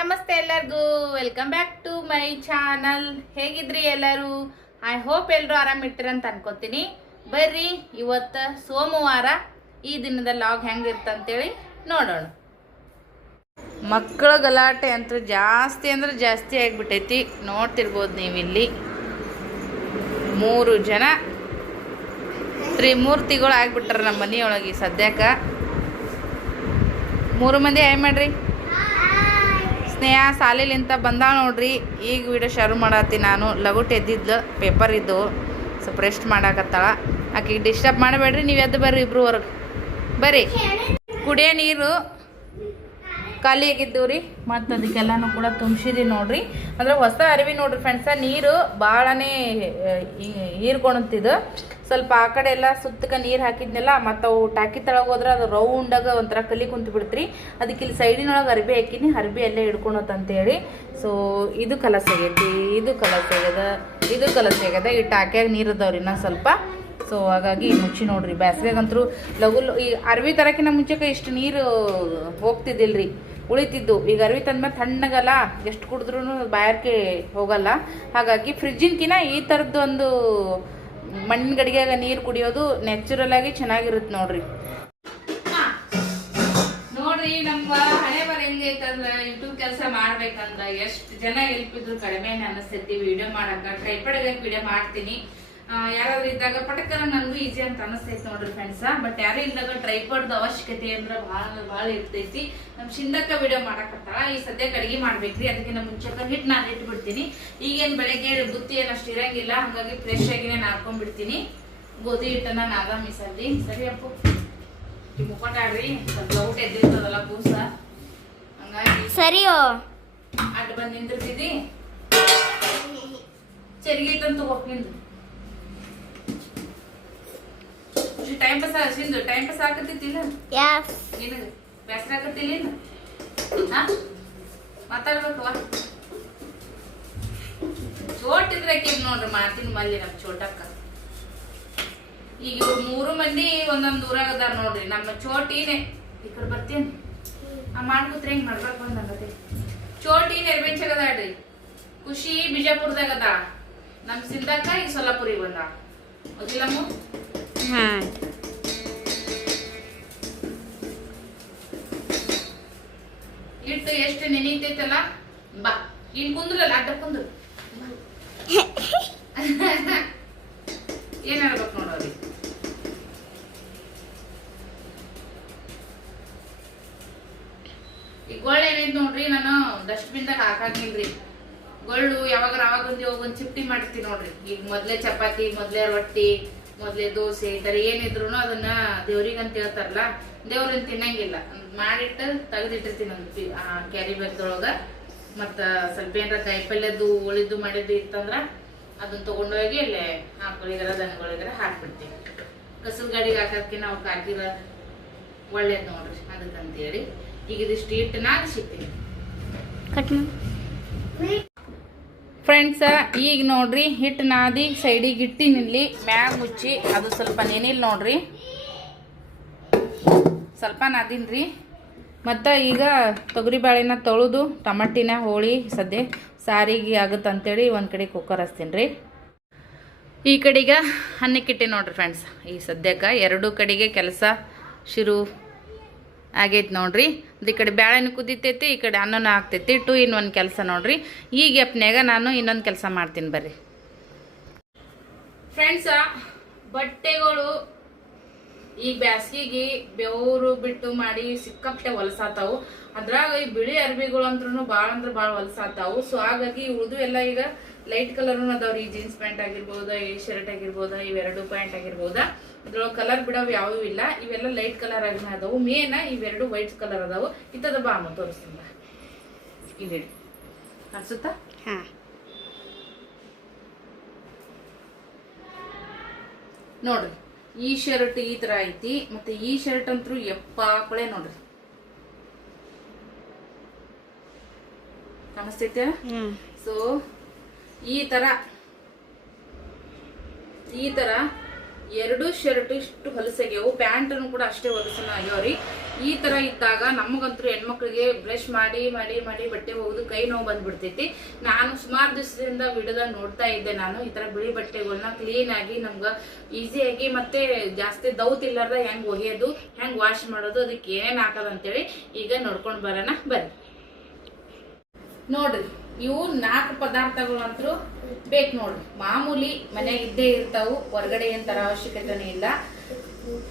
ನಮಸ್ತೆ ಎಲ್ಲರಿಗೂ welcome back to my channel. ಹೇಗಿದ್ರಿ ಎಲ್ಲರೂ? ಐ ಹೋಪ್ ಎಲ್ಲರೂ ಆರಾಮಿರ್ತೀರ ಅಂತ ಅನ್ಕೋತೀನಿ. ಬರ್ರಿ ಇವತ್ತು ಸೋಮವಾರ ಈ ದಿನದ ಲಾಗ್ ಹೆಂಗಿರ್ತಂತೇಳಿ ನೋಡೋಣ. ಮಕ್ಕಳ ಗಲಾಟೆ ಅಂತೂ ಜಾಸ್ತಿ ಅಂದ್ರೆ ಜಾಸ್ತಿ ಆಗಿಬಿಟ್ಟೈತಿ. ನೋಡ್ತಿರ್ಬೋದು ನೀವಿಲ್ಲಿ 3 ಜನ ತ್ರಿಮೂರ್ತಿಗಳು ಆಗ್ಬಿಟ್ರ ನಮ್ಮ ಮನೆಯೊಳಗೆ. ಸದ್ಯಕ್ಕೆ 3 ಮಂದಿ ಆಯ್ ಮಾಡ್ರಿ. ಸ್ನೇಹ ಸಾಲಿಲಿಂತ ಬಂದಾಳ ನೋಡ್ರಿ. ಈಗ ವಿಡಿಯೋ ಶುರು ಮಾಡತ್ತೀನಿ ನಾನು. ಲಗುಟ್ ಎದ್ದಿದ್ಲು, ಪೇಪರ್ ಇದ್ದು ಸ್ವಲ್ಪ ರೆಸ್ಟ್ ಮಾಡಾಕತ್ತಾಳ. ಆಕೆಗೆ ಡಿಸ್ಟರ್ಬ್ ಮಾಡಬೇಡ್ರಿ, ನೀವು ಎದ್ದು ಬರ್ರಿ ಇಬ್ರು ಹೊರಗೆ ಬರ್ರಿ. ಕುಡಿಯೋ ನೀರು ಖಾಲಿ ಆಗಿದ್ದು ರೀ, ಮತ್ತು ಅದಕ್ಕೆಲ್ಲನೂ ಕೂಡ ತುಂಬಿಸಿದೀವಿ ನೋಡ್ರಿ. ಅಂದ್ರೆ ಹೊಸ ಅರಿವಿ ನೋಡ್ರಿ ಫ್ರೆಂಡ್ಸ. ನೀರು ಭಾಳನೇ ಹೀರ್ಕೊಳತಿದ್ದು. ಸ್ವಲ್ಪ ಆ ಕಡೆ ಎಲ್ಲ ಸುತ್ತಕ ನೀರು ಹಾಕಿದ್ನೆಲ್ಲ, ಮತ್ತು ಅವು ಟಾಕಿ ತೆಳಗೆ ಹೋದ್ರೆ ಅದು ರೌಂಡಾಗ ಒಂಥರ ಕಲಿ ಕುಂತು ಬಿಡ್ತ್ರಿ. ಅದಕ್ಕೆ ಇಲ್ಲಿ ಸೈಡಿನೊಳಗೆ ಅರಿಬಿ ಹಾಕಿನಿ, ಅರಿಬಿ ಅಲ್ಲೇ ಹಿಡ್ಕೊಳತ್ತಂತೇಳಿ. ಸೊ ಇದು ಕಲಸ ಆಗೈತಿ, ಇದು ಕಲಸ ಆಗ್ಯದ, ಇದು ಕಲಸ ಆಗ್ಯದ. ಈ ಟಾಕ್ಯಾಗ ನೀರು ಅದಾವ್ರಿ ಇನ್ನೂ ಸ್ವಲ್ಪ. ಸೊ ಹಾಗಾಗಿ ಮುಚ್ಚಿ ನೋಡ್ರಿ. ಬ್ಯಾಸ್ಗೆಗಂತರೂ ಲಘು ಈ ಅರ್ವಿ ತರಕಿನ ಮುಂಚೆಗೆ ಇಷ್ಟು ನೀರು ಹೋಗ್ತಿದ್ದಿಲ್ರಿ, ಉಳಿತಿದ್ದು. ಈಗ ಅರ್ವಿ ತಂದ್ಮೇಲೆ ತಣ್ಣಗಲ್ಲ, ಎಷ್ಟು ಕುಡಿದ್ರೂ ಬಾಯಾರಿಕೆ ಹೋಗಲ್ಲ. ಹಾಗಾಗಿ ಫ್ರಿಜ್ಜಿನ್ಕಿನ ಈ ಥರದ್ದು ಒಂದು ಮಣ್ಣಿನ ಗಡಿಗೆಯಾಗ ನೀರು ಕುಡಿಯೋದು ನ್ಯಾಚುರಲ್ ಆಗಿ ಚೆನ್ನಾಗಿರುತ್ತೆ ನೋಡ್ರಿ. ನೋಡ್ರಿ ನಮ್ಮ ಹಣೆ ಬರ ಹೆಂಗೈತಂದ್ರ ಯೂಟ್ಯೂಬ್ ಕೆಲಸ ಮಾಡ್ಬೇಕಂದ್ರ ಎಷ್ಟು ಜನ ಎಲ್ಪಿದ್ರು ಕಡಿಮೆ ಅನಿಸ್ತೈತಿ. ವಿಡಿಯೋ ಮಾಡಕ ಟ್ರೈಪಾಡ್ ವಿಡಿಯೋ ಮಾಡ್ತೀನಿ. ಯಾರಾದ್ರೂ ಇದ್ದಾಗ ಪಟಕರ ನನಗೂ ಈಜಿ ಅಂತ ಅನಿಸ್ತೈತಿ ನೋಡ್ರಿ ಫ್ರೆಂಡ್ಸ. ಬಟ್ ಯಾರು ಇದ್ದಾಗ ಟ್ರೈಪಾಡ್ದ ಅವಶ್ಯಕತೆ ಅಂದ್ರೆ ಭಾಳ ಇರ್ತೈತಿ. ನಮ್ ಶಿಂದಕ್ಕ ವಿಡಿಯೋ ಮಾಡಕತ್ತಾಳ. ಈ ಸದ್ಯಕ್ಕೆ ಅಡಿಗೆ ಮಾಡ್ಬೇಕ್ರಿ. ಅದಕ್ಕೆ ನಮ್ಮ ಮುಂಚೆಕ ಹಿಟ್ಟು ನಾನು ಇಟ್ಬಿಡ್ತೀನಿ. ಈಗೇನು ಬೆಳಗ್ಗೆ ಬುತ್ತಿ ಏನಷ್ಟು ಇರಂಗಿಲ್ಲ, ಹಂಗಾಗಿ ಫ್ರೆಶ್ ಆಗಿನೇ ನಾದ್ಕೊಂಡ್ಬಿಡ್ತೀನಿ. ಗೋಧಿ ಹಿಟ್ಟನ್ನ ನಾದ ಮಿಸಲ್ಲಿ. ಸರಿ ಅಪ್ಪು, ಈ ಮುಕ್ಕೊಟ್ಟಾಡ್ರಿ. ಸ್ವಲ್ಪ ಔಟ್ ಎದ್ದಿರ್ತದಲ್ಲ ಕೂಸ, ಹಂಗಾಗಿ ಸರಿಯೋ ಅಡ್ಡ ಬಂದು ನಿಂತಿರ್ತಿದ್ದಿ. ಚರಿಗೆ ಹಿಟ್ಟಂತ ಹೋಗ್ತಿಂದು ಟೈಮ್ ಪಾಸ್ ಸಿಂಧು. ಟೈಮ್ ಪಾಸ್ ಆಗತ್ತಿಲ್ಲ ನಿನಗ? ಬೇಸರ ಆಗತ್ತಿಲ್ಲ? ಮಾತಾಡ್ಬೇಕವ. ಚೋಟಿದ್ರೆ ನೋಡ್ರಿ ಮಾತಿನ ಮಲ್ಲಿ ನಮ್ ಚೋಟಕ್ಕ. ಈಗ 3 ಮಂದಿ ಒಂದೊಂದು ಊರಾಗ ಅದಾರ ನೋಡ್ರಿ. ನಮ್ಮ ಚೋಟಿನೇ ಈ ಕಡೆ ಬರ್ತೀನಿ. ಮಾಡ್ಕೊತ್ರಿ ಹೆಂಗ್ ಮಾಡ್ಬೇಕು ಬಂದಂಗತಿ. ಚೋಟಿ ನೆರ್ಬೇಚಗದಾಡ್ರಿ. ಖುಷಿ ಬಿಜಾಪುರದಾಗ ಅದ. ನಮ್ ಸಿಂಧಕ್ಕ ಈಗ ಸೊಲ್ಲಾಪುರಿಗೆ ಬಂದ. ಗೊತ್ತಿಲ್ಲಮ್ಮ. ಹಿಟ್ಟು ಎಷ್ಟು ನೆನೀತೈತಲ್ಲ. ಬಾ ಇನ್ ಕುಂದ್ರಲ್ಲ, ಅಡ್ಡ ಕುಂದ್ರು. ಏನ್ ಹೇಳ್ಬೇಕು ನೋಡೋರಿ. ಈ ಗೊಳ್ಳ ಏನೈತ್ ನೋಡ್ರಿ, ನಾನು ಡಸ್ಟ್ಬಿನ್ದಾಗ ಹಾಕಾಗಿಲ್ರಿ. ಗೊಳ್ಳು ಯಾವಾಗ ಒಂದ್ ಚಿಪ್ಟಿ ಮಾಡ್ತೀನಿ ನೋಡ್ರಿ. ಈಗ ಮೊದ್ಲೇ ಚಪಾತಿ, ಮೊದ್ಲೇ ರೊಟ್ಟಿ, ಮೊದ್ಲೇ ದೋಸೆ, ಈ ತರ ಏನಿದ್ರು ಅದನ್ನ ದೇವ್ರಿಗಂತ ಹೇಳ್ತಾರಲ್ಲ, ದೇವ್ರನ್ನ ತಿನ್ನಂಗಿಲ್ಲ. ಮಾಡಿಟ್ಟು ತೆಗೆದಿಟ್ಟಿರ್ತೀನಿ ಒಂದು ಕ್ಯಾರಿ ಬ್ಯಾಗ್ದೊಳಗ. ಮತ್ತ ಸ್ವಲ್ಪ ಏನಾರ ಕಾಯಿಪಲ್ಯದ್ದು ಉಳಿದು ಮಾಡಿದ್ದು ಇತ್ತಂದ್ರ ಅದನ್ನ ತಗೊಂಡೋಗಿ ಅಲ್ಲೇ ಹಾಕೊಳ್ಳಿಗರ ದನಗಳಿಗರ ಹಾಕ್ಬಿಡ್ತೀವಿ. ಕಸದ ಗಾಡಿಗೆ ಹಾಕೋದಕ್ಕೆ ನಾವು ಹಾಕಿರ ಒಳ್ಳೇದ್ ನೋಡ್ರಿ. ಅದಕ್ಕಂತೇಳಿ ಈಗ ಇದಿಷ್ಟು ಹಿಟ್ಟು ನಾದಿ ಸಿಗ್ತೀನಿ ಫ್ರೆಂಡ್ಸ. ಈಗ ನೋಡ್ರಿ ಹಿಟ್ಟು ನಾದಿ ಸೈಡಿಗೆ ಇಟ್ಟಿನಿಲ್ಲಿ ಮ್ಯಾಗ ಮುಚ್ಚಿ. ಅದು ಸ್ವಲ್ಪ ನೆನಿಲ್ ನೋಡ್ರಿ, ಸ್ವಲ್ಪ ನಾದಿನ್ರಿ. ಮತ್ತು ಈಗ ತೊಗರಿ ಬಾಳೆನ ತೊಳೆದು ಟಮಾಟಿನ ಹೋಳಿ ಸದ್ಯ ಸಾರಿಗೆ ಆಗುತ್ತಂತೇಳಿ ಒಂದು ಕಡೆ ಕುಕ್ಕರ್ ಹಚ್ತೀನಿ ರೀ. ಈ ಕಡೆಗೆ ಅನ್ನಕ್ಕಿಟ್ಟೆ ನೋಡ್ರಿ ಫ್ರೆಂಡ್ಸ್. ಈ ಸದ್ಯಕ್ಕೆ 2 ಕಡೆಗೆ ಕೆಲಸ ಶುರು ಆಗೈತೆ ನೋಡ್ರಿ. ಈ ಕಡೆ ಬ್ಯಾಳೆನೂ ಕುದಿತೈತಿ, ಈ ಕಡೆ ಅನ್ನನೂ ಆಗ್ತೈತಿ. 2 in 1 ಕೆಲಸ ನೋಡ್ರಿ. ಈ ಗ್ಯಾಪ್ನ್ಯಾಗ ನಾನು ಇನ್ನೊಂದು ಕೆಲಸ ಮಾಡ್ತೀನಿ ಬರ್ರಿ ಫ್ರೆಂಡ್ಸ. ಬಟ್ಟೆಗಳು ಈ ಬ್ಯಾಸ್ಗಿಗೆ ಬೆವರು ಬಿಟ್ಟು ಮಾಡಿ ಸಿಕ್ಕಾಪಟ್ಟೆ ಹೊಲಸಾತಾವು. ಅದ್ರಾಗ ಈ ಬಿಳಿ ಅರ್ಬಿಗಳು ಅಂದ್ರೂ ಭಾಳ ಅಂದ್ರೆ ಭಾಳ ಹೊಲಸಾತಾವು. ಸೊ ಹಾಗಾಗಿ ಉಳಿದು ಎಲ್ಲ ಈಗ ಲೈಟ್ ಕಲರ್ನು ಅದಾವ್ರಿ. ಈ ಜೀನ್ಸ್ ಪ್ಯಾಂಟ್ ಆಗಿರ್ಬೋದ, ಈ ಶರ್ಟ್ ಆಗಿರ್ಬೋದ, ಇವೆರಡು ಪ್ಯಾಂಟ್ ಆಗಿರ್ಬೋದ. ಇದ್ರೊಳಗೆ ಕಲರ್ ಬಿಡೋವು ಯಾವೂ ಇಲ್ಲ. ಇವೆಲ್ಲ ಲೈಟ್ ಕಲರ್ ಆಗಿನ ಅದಾವು. ಮೇನ್ ಇವೆರಡು ವೈಟ್ ಕಲರ್ ಅದಾವು. ಇತ್ತದ ಬಾಮ ತೋರಿಸ್ತೀನಿ. ಇಲ್ಲಿ ಅನ್ಸುತ್ತಾ? ನೋಡ್ರಿ, ಈ ಶರ್ಟ್ ಈ ತರ ಐತಿ. ಮತ್ತೆ ಈ ಶರ್ಟ್ ಅಂತೂ ಎಪ್ಪಾಕಳೆ ನೋಡ್ರಿ, ಕಾಣಿಸ್ತೈತೆ. ಸೊ ಈ ತರ 2 ಶರ್ಟ್ ಇಷ್ಟು ಹೊಲಸಾಗ್ಯಾವು. ಪ್ಯಾಂಟನ್ನು ಕೂಡ ಅಷ್ಟೇ ಹೊಲಸನ ಆಗ್ಯಾವ್ರಿ. ಈ ಥರ ಇದ್ದಾಗ ನಮಗಂತೂ ಹೆಣ್ಮಕ್ಳಿಗೆ ಬ್ರಷ್ ಮಾಡಿ ಮಾಡಿ ಮಾಡಿ ಬಟ್ಟೆ ಹೋಗೋದು ಕೈ ನೋವು ಬಂದ್ಬಿಡ್ತೈತಿ. ನಾನು ಸುಮಾರು ದಿವಸದಿಂದ ವಿಡಿಯೋದಾಗ ನೋಡ್ತಾ ಇದ್ದೆ. ನಾನು ಈ ಥರ ಬಿಳಿ ಬಟ್ಟೆಗಳನ್ನ ಕ್ಲೀನಾಗಿ ನಮ್ಗೆ ಈಸಿಯಾಗಿ ಮತ್ತೆ ಜಾಸ್ತಿ ದೌತಿಲ್ಲಾರ್ದ ಹೆಂಗೆ ಒಗೆಯೋದು, ಹೆಂಗೆ ವಾಶ್ ಮಾಡೋದು, ಅದಕ್ಕೆ ಏನೇನು ಹಾಕೋದು ಅಂತೇಳಿ ಈಗ ನೋಡ್ಕೊಂಡು ಬರೋಣ ಬರ್ರಿ. ನೋಡ್ರಿ, ಇವು 4 ಪದಾರ್ಥಗಳಂತೂ ಬೇಕು ನೋಡ್ರಿ. ಮಾಮೂಲಿ ಮನೆಯಾಗ ಇದ್ದೇ ಇರ್ತಾವು, ಹೊರಗಡೆ ಏನ್ ತರ ಅವಶ್ಯಕತೆನೇ ಇಲ್ಲ.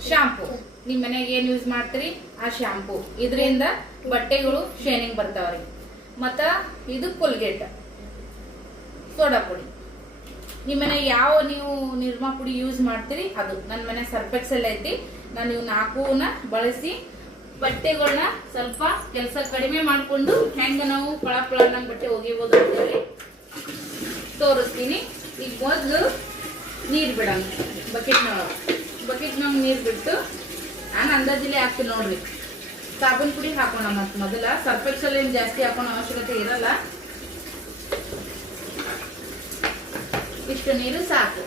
ಶಾಂಪೂ, ನಿಮ್ ಮನೆಗೆ ಏನ್ ಯೂಸ್ ಮಾಡ್ತೀರಿ ಆ ಶಾಂಪೂ, ಇದರಿಂದ ಬಟ್ಟೆಗಳು ಶೈನಿಂಗ್ ಬರ್ತಾವ್ರಿ. ಮತ್ತ ಇದು ಕೋಲ್ಗೇಟ್, ಸೋಡಾ ಪುಡಿ. ನಿಮ್ ಮನೆಗೆ ಯಾವ ನೀವು ನಿರ್ಮಾ ಪುಡಿ ಯೂಸ್ ಮಾಡ್ತೀರಿ ಅದು. ನನ್ನ ಮನೆ ಸರ್ಫೆಕ್ಸೆಲ್ ಐತಿ. ನಾನು ಇವ್ 4ನ ಬಳಸಿ ಬಟ್ಟೆಗಳನ್ನ ಸ್ವಲ್ಪ ಕೆಲಸ ಕಡಿಮೆ ಮಾಡ್ಕೊಂಡು ಹೆಂಗ ನಾವು ಪಳ ನಂಗೆ ಬಟ್ಟೆ ಒಗಿಬೋದು ಅಂತೇಳಿ ತೋರಿಸ್ತೀನಿ. ಈಗ ಮೊದಲು ನೀರು ಬಿಡೋಣ ಬಕೆಟ್ನಾಗ ನೀರು ಬಿಟ್ಟು ನಾನು ಅಂದಾಜಿಲೆ ಹಾಕ್ತೀನಿ ನೋಡ್ರಿ. ಸಾಬೂನ್ ಪುಡಿ ಹಾಕೋಣ. ಮತ್ತೆ ಮೊದಲ ಸರ್ಫೆಕ್ಸಲ್ ಏನು ಜಾಸ್ತಿ ಹಾಕೋಣ ಅವಶ್ಯಕತೆ ಇರಲ್ಲ, ಇಷ್ಟು ನೀರು ಸಾಕು.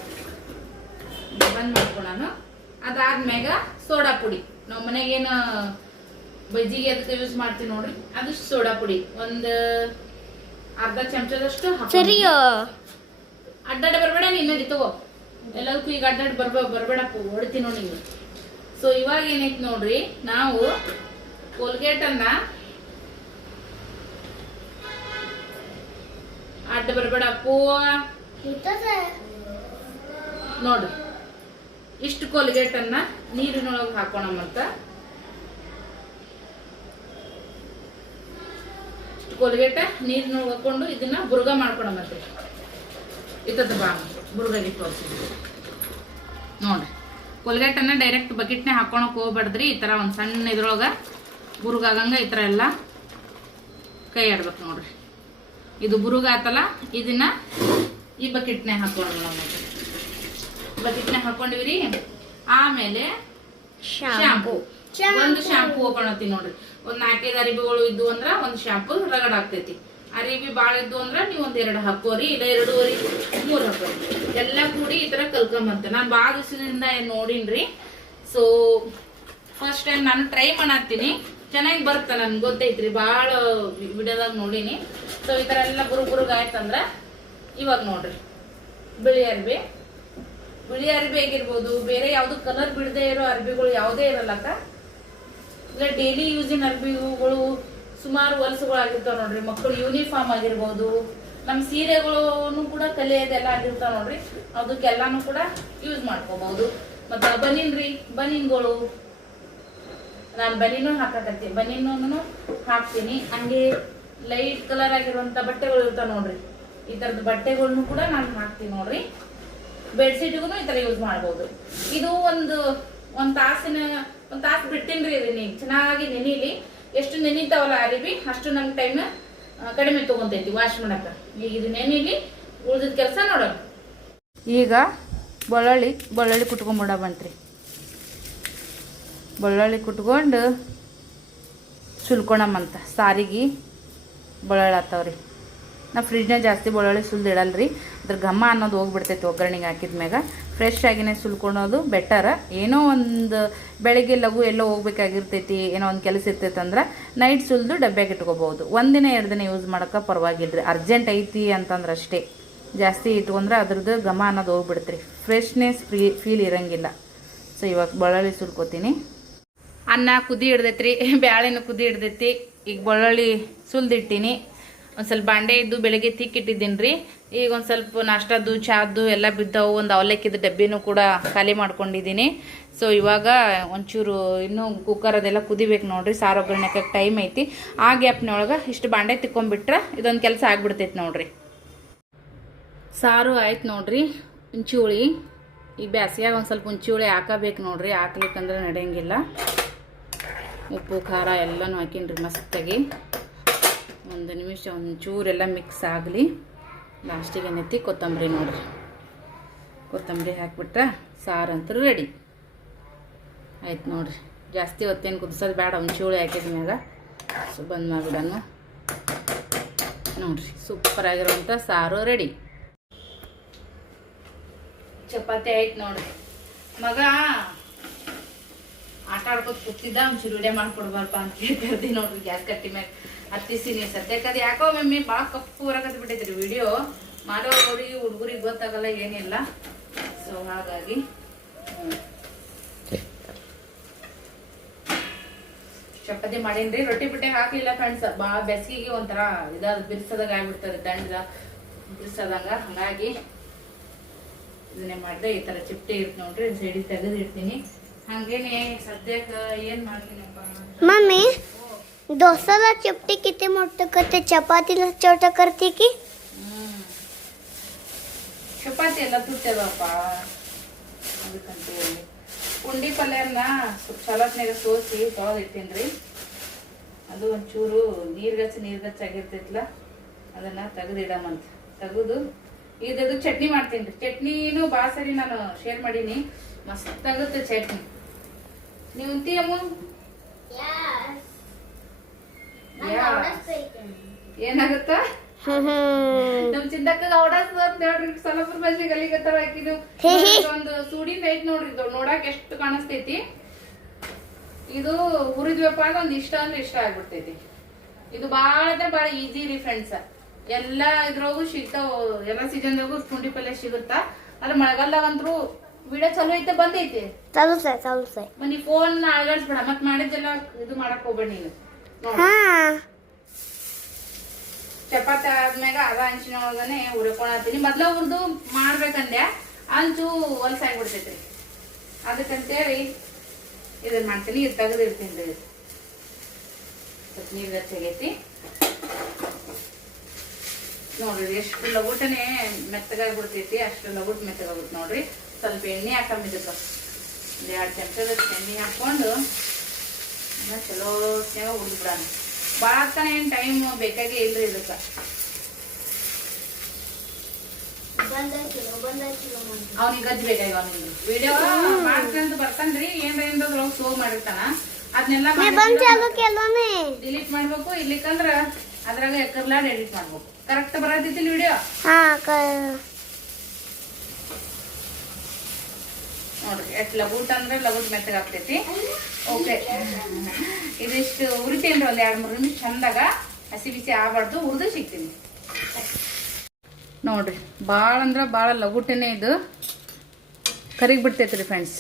ಬಂದ್ ಮಾಡ್ಕೊಳೋಣ. ಅದಾದ್ಮ್ಯಾಗ ಸೋಡಾ ಪುಡಿ, ನಾವು ಮನೆಗೇನು ಬಜ್ಜಿಗೆ ಅದಕ್ಕೆ ಯೂಸ್ ಮಾಡ್ತೀವಿ ನೋಡ್ರಿ, ಅದು ಸೋಡಾ ಪುಡಿ ಒಂದು ಅರ್ಧ ಚಮಚದಷ್ಟು ಅಡ್ಡಾಡ ಬರಬೇಡ. ನಿನ್ನದಿ ತಗೋ ಎಲ್ಲದಕ್ಕೂ ಈಗ ಅಡ್ಡಾಡ್ ಬರ್ಬೇಡಪ್ಪ, ಹೊಡ್ತೀನಿ ನೋಡಿ ನೀವು. ಸೊ ಇವಾಗ ಏನೈತಿ ನೋಡ್ರಿ, ನಾವು ಕೋಲ್ಗೇಟ್ ಅನ್ನ ಅಡ್ಡ ಬರಬೇಡಪ್ಪು ನೋಡ್ರಿ. ಇಷ್ಟು ಕೋಲ್ಗೇಟ್ ಅನ್ನ ನೀರಿನೊಳಗೆ ಹಾಕೋಣ. ಮತ್ತ ಕೋಲ್ಗೇಟ ನೀರಿನೊಳಗೆ ಹಾಕೊಂಡು ಇದನ್ನ ಬುರ್ಗ ಮಾಡ್ಕೊಳ. ಮತ್ತೆ ಇತ್ತದ ಬಾ ಬುರ್ಗಾಗಿ ತೋರಿಸಿದ್ವಿ ನೋಡ್ರಿ. ಕೋಲ್ಗೇಟನ್ನ ಡೈರೆಕ್ಟ್ ಬಕೆಟ್ನೇ ಹಾಕೊಳಕ್ ಹೋಗ್ಬಾರ್ದ್ರಿ. ಈ ತರ ಒಂದ್ ಸಣ್ಣ ಇದ್ರೊಳಗ ಬುರುಗಾಗಂಗ ಈ ತರ ಎಲ್ಲ ಕೈ ಆಡ್ಬೇಕು ನೋಡ್ರಿ. ಇದು ಬುರುಗ ಆತಲ್ಲ, ಇದನ್ನ ಈ ಬಕೆಟ್ನೇ ಹಾಕೊಳ್ಳೋಣ. ಬಕೆಟ್ನೇ ಹಾಕೊಂಡಿವ್ರಿ. ಆಮೇಲೆ ಶಾಂಪೂ, ಒಂದು ಶಾಂಪೂ ಹಾಕೊಳತ್ತೀವಿ ನೋಡ್ರಿ. ಒಂದ್ 4-5 ಅರಿಬಿಗಳು ಇದ್ದು ಅಂದ್ರ ಒಂದ್ ಶಾಂಪೂ ರಗಡ್ ಆಗ್ತೈತಿ. ಅರಿಬಿ ಬಾಳ ಇದ್ದು ಅಂದ್ರ ನೀವ್ 1-2 ಹಾಕೋರಿ, ಇಲ್ಲ 2-3 ಹಾಕೋರಿ. ಎಲ್ಲ ಕೂಡಿ ಈ ತರ ಕಲ್ಕೊಂಬಂತೆ. ನಾನ್ ಬಾಳ ದಿವಸದಿಂದ ನೋಡಿನ್ರಿ. ಸೊ ಫಸ್ಟ್ ಟೈಮ್ ನಾನು ಟ್ರೈ ಮಾಡತ್ತೀನಿ. ಚೆನ್ನಾಗಿ ಬರುತ್ತೆ, ನನ್ಗೆ ಗೊತ್ತೈತ್ರಿ, ಬಾಳ ವಿಡಿಯೋದಾಗ ನೋಡಿನಿ. ಸೊ ಈ ತರ ಎಲ್ಲ ಬುರುಗ್ ಆಯ್ತಂದ್ರ ಇವಾಗ ನೋಡ್ರಿ, ಬಿಳಿ ಅರ್ಬಿ ಆಗಿರ್ಬೋದು, ಬೇರೆ ಯಾವ್ದು ಕಲರ್ ಬಿಡದೆ ಇರೋ ಅರ್ಬಿಗಳು ಯಾವುದೇ ಇರಲ್ಲಕ್ಕ. ಅಂದ್ರೆ ಡೈಲಿ ಯೂಸಿನ ಅರ್ಬಿಗಳು ಸುಮಾರು ಹೊಲಸುಗಳು ಆಗಿರ್ತಾವ ನೋಡ್ರಿ. ಮಕ್ಕಳು ಯೂನಿಫಾರ್ಮ್ ಆಗಿರ್ಬೋದು, ನಮ್ಮ ಸೀರೆಗಳು ಕೂಡ ಕಲಿಯೋದೆಲ್ಲ ಆಗಿರ್ತಾವ ನೋಡ್ರಿ. ಅದಕ್ಕೆಲ್ಲಾನು ಕೂಡ ಯೂಸ್ ಮಾಡ್ಕೋಬಹುದು. ಮತ್ತ ಬನೀನ್ಗಳು, ನಾನು ಬನೀನು ಹಾಕಕತ್ತೀನಿ, ಬನೀನು ಹಾಕ್ತೀನಿ. ಹಂಗೆ ಲೈಟ್ ಕಲರ್ ಆಗಿರುವಂತ ಬಟ್ಟೆಗಳು ಇರ್ತಾವ ನೋಡ್ರಿ, ಈ ತರದ ಬಟ್ಟೆಗಳನ್ನು ಕೂಡ ನಾನು ಹಾಕ್ತೀನಿ ನೋಡ್ರಿ. ಬೆಡ್ಶೀಟ್ಗೂ ಈ ತರ ಯೂಸ್ ಮಾಡ್ಬೋದು. ಇದು ಒಂದು ತಾಸು ಬಿಟ್ಟಿನ್ರಿ. ಇದನ್ನ ಚೆನ್ನಾಗಿ ನೆನೀಲಿ. ಎಷ್ಟು ನೆನೀತಾವಲ್ಲ ಅರಿಬಿ ಅಷ್ಟು ನಮ್ಗೆ ಟೈಮ್ ಕಡಿಮೆ ತಗೊಂತೈತಿ ವಾಶ್ ಮಾಡಕ. ಈಗ ಇದು ನೆನೀಲಿ, ಉಳಿದ ಕೆಲಸ ನೋಡೋಣ. ಈಗ ಬೆಳ್ಳುಳ್ಳಿ ಕುಟ್ಕೊಂಡ್ಬಿಡ ಬಂತ್ರಿ. ಬೆಳ್ಳುಳ್ಳಿ ಕುಟ್ಕೊಂಡು ಸುಲ್ಕೊಳಮಂತ. ಸಾರಿಗೆ ಬೆಳ್ಳುಳ್ಳಿ ಆತಾವ್ರಿ. ನಾ ಫ್ರಿಜ್ನಾಗ ಜಾಸ್ತಿ ಬೆಳ್ಳುಳ್ಳಿ ಸುಲ್ದಿಡಲ್ರಿ, ಅದ್ರ ಘಮ ಅನ್ನೋದು ಹೋಗ್ಬಿಡ್ತೈತಿ ಒಗ್ಗರಣೆಗೆ ಹಾಕಿದ್ಮ್ಯಾಗ. Fresh ಆಗಿನೇ ಸುಲ್ಕೊಳೋದು better. ಏನೋ ಒಂದು ಬೆಳಿಗ್ಗೆ ಲಘು ಎಲ್ಲೋ ಹೋಗ್ಬೇಕಾಗಿರ್ತೈತಿ, ಏನೋ ಒಂದು ಕೆಲಸ ಇರ್ತೈತೆ ಅಂದ್ರೆ ನೈಟ್ ಸುಲಿದು ಡಬ್ಬ್ಯಾಗ ಇಟ್ಕೋಬಹುದು. 1 ದಿನ 2 ದಿನ ಯೂಸ್ ಮಾಡೋಕೆ ಪರವಾಗಿಲ್ರಿ. ಅರ್ಜೆಂಟ್ ಐತಿ ಅಂತಂದ್ರೆ ಅಷ್ಟೇ. ಜಾಸ್ತಿ ಇಟ್ಕೊಂಡ್ರೆ ಅದ್ರದ್ದು ಘಮ ಅನ್ನೋದು ಹೋಗ್ಬಿಡ್ತ್ರಿ, ಫ್ರೆಶ್ನೆಸ್ ಫೀಲ್ ಇರಂಗಿಲ್ಲ. ಸೊ ಇವಾಗ ಬೆಳ್ಳುಳ್ಳಿ ಸುಲ್ಕೋತೀನಿ. ಅನ್ನ ಕುದಿ ಹಿಡ್ದೈತ್ರಿ, ಬ್ಯಾಳೆನೂ ಕುದಿ ಹಿಡ್ದೈತಿ. ಈಗ ಬೆಳ್ಳುಳ್ಳಿ ಸುಲ್ದಿಟ್ಟಿನಿ. ಒಂದು ಸ್ವಲ್ಪ ಬಾಂಡೆ ಇದ್ದು ಬೆಳಗ್ಗೆ ತಿಕ್ಕಿಟ್ಟಿದ್ದೀನಿ ರೀ. ಈಗ ಒಂದು ಸ್ವಲ್ಪ ನಾಷ್ಟದ್ದು ಚಾದ್ದು ಎಲ್ಲ ಬಿದ್ದಾವು. ಒಂದು ಅವಲಕ್ಕಿದ ಡಬ್ಬಿನೂ ಕೂಡ ಖಾಲಿ ಮಾಡ್ಕೊಂಡಿದ್ದೀನಿ. ಸೊ ಇವಾಗ ಒಂಚೂರು ಇನ್ನೂ ಕುಕ್ಕರ್ ಅದೆಲ್ಲ ಕುದಿಬೇಕು ನೋಡ್ರಿ. ಸಾರು ಒಗ್ಗರಣೆ ಹಾಕಕ್ಕೆ ಟೈಮ್ ಐತಿ. ಆ ಗ್ಯಾಪ್ನೊಳಗೆ ಇಷ್ಟು ಬಾಂಡೆ ತಿಕ್ಕೊಂಬಿಟ್ರೆ ಇದೊಂದು ಕೆಲಸ ಆಗ್ಬಿಡ್ತೈತಿ ನೋಡ್ರಿ. ಸಾರು ಆಯ್ತು ನೋಡ್ರಿ. ಹುಂಚಿ ಈ ಬ್ಯಾಸಿಯಾಗ ಒಂದು ಸ್ವಲ್ಪ ಹುಂಚಿ ಹಾಕಬೇಕು ನೋಡ್ರಿ. ಹಾಕ್ಲಿಕ್ಕಂದ್ರೆ ನಡೆಯಂಗಿಲ್ಲ. ಉಪ್ಪು ಖಾರ ಎಲ್ಲನೂ ಹಾಕಿನ್ರಿ ಮಸ್ತಾಗಿ. 1 ನಿಮಿಷ ಒಂಚೂರೆಲ್ಲ ಮಿಕ್ಸ್ ಆಗಲಿ. ಲಾಸ್ಟಿಗೆ ನೆತ್ತಿ ಕೊತ್ತಂಬರಿ ನೋಡ್ರಿ. ಕೊತ್ತಂಬರಿ ಹಾಕಿಬಿಟ್ರೆ ಸಾರಂತೂ ರೆಡಿ ಆಯ್ತು ನೋಡ್ರಿ. ಜಾಸ್ತಿ ಹೊತ್ತೇನು ಕುದಿಸೋದು ಬೇಡ. ಹುಳಿ ಹಾಕಿದ ಮ್ಯಾಗ ಸೊ ಬಂದ್ ಮಾಡಿಬಿಡೋಣ ನೋಡ್ರಿ. ಸೂಪರ್ ಆಗಿರೋಂಥ ಸಾರು ರೆಡಿ. ಚಪಾತಿ ಆಯ್ತು ನೋಡ್ರಿ. ಮಗ ಆಟ ಆಡ್ಕೊತ ಕೂತಿದ್ದ ಒಂಚೂರು ವಿಡಿಯೋ ಮಾಡ್ಕೊಡ್ಬಾರಪ್ಪ ಅಂತ ಕರ್ದಿ ನೋಡ್ರಿ ಗ್ಯಾಸ್ ಕಟ್ಟಿ ಮ್ಯಾಗ ಹತ್ತಿಸಿನಿ. ಸದ್ಯಕ್ಕೆ ಅದು ಯಾಕೋ ಮಮ್ಮಿ ಭಾಳ ಕಪ್ಪು ಹೊರಕತ್ ಬಿಟ್ಟೈತ್ರಿ ವಿಡಿಯೋ ಮಾಡೋರಿಗೆ ಹುಡುಗರಿಗೆ ಗೊತ್ತಾಗಲ್ಲ ಏನಿಲ್ಲ. ಸೊ ಹಾಗಾಗಿ ಚಪಾತಿ ಮಾಡೀನ್ರಿ. ರೊಟ್ಟಿ ಬಿಟ್ಟೆ ಹಾಕಲಿಲ್ಲ ಫ್ರೆಂಡ್ಸ್, ಭಾಳ ಬೆಸ್ಗಿಗೆ ಒಂಥರ ಇದಾದ ಬಿರ್ಸದಾಗ ಆಗ್ಬಿಡ್ತದೆ, ದಂಡ ಬಿರ್ಸದಂಗ. ಹಂಗಾಗಿ ಇದನ್ನೇ ಮಾಡಿದೆ. ಈ ತರ ಚಿಪ್ಟಿ ಇರ್ತ ನೋಡ್ರಿ, ಸೈಡಿಗೆ ತೆಗೆದು ಇಡ್ತೀನಿ. ಹಂಗೇನೆ ಸದ್ಯಕ್ಕೆ ಏನ್ ಮಾಡ್ತೀನಪ್ಪ मम्मी डोसाला चिपटी किती मोठं करते चपातीला छोटं करते की ಚಪಾತಿ ಎಲ್ಲ ತುಟ್ಟದಪ್ಪ. ಅದಕ್ಕಂತೇಳಿ ಪುಂಡಿ ಪಲ್ಯನ ಚಲೋತ್ನಾಗ ಸೋಸಿ ತೊಳೆದಿಟ್ಟೀನ್ರಿ. ಅದು ಒಂಚೂರು ನೀರ್ಗಚ್ಚಾಗಿರ್ತೈತ್ಲ, ಅದನ್ನ ತೆಗೆದಿಡಮಂತ. ತೆಗೆದು ಇದು ಚಟ್ನಿ ಮಾಡ್ತೀನಿ. ಚಟ್ನಿನೂ ಭಾಳ ಸರಿ ನಾನು ಶೇರ್ ಮಾಡೀನಿ, ಮಸ್ತ್ ಆಗುತ್ತೆ ಚಟ್ನಿ. ನೀವು ಅಂತೀಯಮ್ಮ ಏನಾಗುತ್ತ ನಮ್ ಚಿಂತಕ್ಕ ನೋಡ್ರಿ ಸ್ವಲ್ಪ ಬಜ್ಜಿ ಗಲಿಗತ್ತಾರ ಹಾಕಿದ್ದು ಒಂದು ಸೂಡಿನ ಐತ್ ನೋಡ್ರಿ. ಇದು ನೋಡಕ್ ಎಷ್ಟು ಕಾಣಿಸ್ತೈತಿ. ಇದು ಹುರಿದ್ವಪ್ಪ ಅಂದ್ರೆ ಒಂದ್ ಇಷ್ಟ ಅಂದ್ರೆ ಇಷ್ಟ ಆಗ್ಬಿಡ್ತೈತಿ. ಇದು ಬಾಳ ಅಂದ್ರೆ ಬಾಳ ಈಜಿ ರೀ ಫ್ರೆಂಡ್ಸ್. ಎಲ್ಲಾ ಇದ್ರಾಗೂ ಸಿಗ್ತಾವ, ಎಲ್ಲಾ ಸೀಸನ್ದಾಗೂ ಪುಂಡಿ ಪಲ್ಯ ಸಿಗುತ್ತಾ. ಅದ್ರ ಮಳೆಗಾಲದಾಗಂತ್ರು ವಿಡಿಯೋ ಚಲೋ ಐತೆ ಬಂದೈತಿ. ನೀ ಫೋನ್ ಅಳಗಾಡ್ಸ್ಬೇಡ, ಮತ್ ಮಾಡಿದ್ದೆಲ್ಲ ಇದು ಮಾಡಕ್ ಹೋಗ್ಬೇಡ ನೀನು. ಚಪಾತಿ ಆದ್ಮ್ಯಾಗ ಅದ ಹಂಚಿನ ಒಳಗನೆ ಹುರ್ಕೊಳತೀನಿ. ಮೊದ್ಲ ಹುರಿದು ಮಾಡ್ಬೇಕಂದೆ ಅಂಚು ಹೊಲ್ಸಾಗ್ಬಿಡ್ತೈತ್ರಿ. ಅದಕ್ಕಂತೇಳಿ ಇದನ್ನ ಮಾಡ್ತೀನಿ. ಇದು ತೆಗೆದಿರ್ತೀನಿ ರೀ. ಸ್ವಲ್ಪ ನೀರು ಗಚ್ಚಾಗೈತಿ ನೋಡ್ರಿ. ಎಷ್ಟು ಲಗುಟನೆ ಮೆತ್ತಗಾಗ್ಬಿಡ್ತೈತಿ, ಅಷ್ಟು ಲಗುಟ್ ಮೆತ್ತಗಾಗುತ್ತೆ ನೋಡ್ರಿ. ಸ್ವಲ್ಪ ಎಣ್ಣೆ ಹಾಕಂಬಿದ್ದಕ್ಕ ಒಂದು 2 ಚಮಚದ ಎಣ್ಣೆ ಹಾಕೊಂಡು ಚಲೋ ಹುರಿದ್ಬಿಡೋಣ. ಭಾಳ ತಾನೇ ಏನು ಟೈಮ್ ಬೇಕಾಗೇ ಇಲ್ರಿ ಇದಕ್ಕೆ. ಅವ್ನಿಗೆ ಗಜ್ಜಿ ಬೇಕಾಗಿ ಅವ್ನಿಗೆ ವಿಡಿಯೋ ಮಾಡ್ಕೊಂಡ್ ಬರ್ತಾನ್ರಿ. ಏನ್ರ ಸ್ಲೋ ಮಾಡಿರ್ತಾನ, ಅದನ್ನೆಲ್ಲ ಡಿಲೀಟ್ ಮಾಡ್ಬೇಕು. ಇರ್ಲಿಕ್ಕಂದ್ರ ಅದ್ರಾಗ ಎಕ್ಕರ್ಲಾಡ್ ಎಡಿಟ್ ಮಾಡ್ಬೇಕು. ಕರೆಕ್ಟ್ ಬರತೈತಿಲ್ ವಿಡಿಯೋ ನೋಡ್ರಿ. ಎಷ್ಟು ಲಗುಟ್ ಅಂದ್ರೆ ಲಗುಟ್ ಮೆತ್ತಗಾಗ್ತೈತಿ. ಓಕೆ, ಇದಿಷ್ಟು ಹುರಿತೇನ್ರಿ ಒಂದ್ 2-3 ನಿಮಿಷ ಚಂದಾಗ. ಹಸಿ ಬಿಸಿ ಆಗಬಾರ್ದು, ಹುರಿದು ಸಿಗ್ತೀನಿ ನೋಡ್ರಿ. ಭಾಳ ಅಂದ್ರೆ ಭಾಳ ಲಗುಟೇನೆ ಇದು ಕರಿಗ್ ಬಿಡ್ತೈತ್ರಿ ಫ್ರೆಂಡ್ಸ್.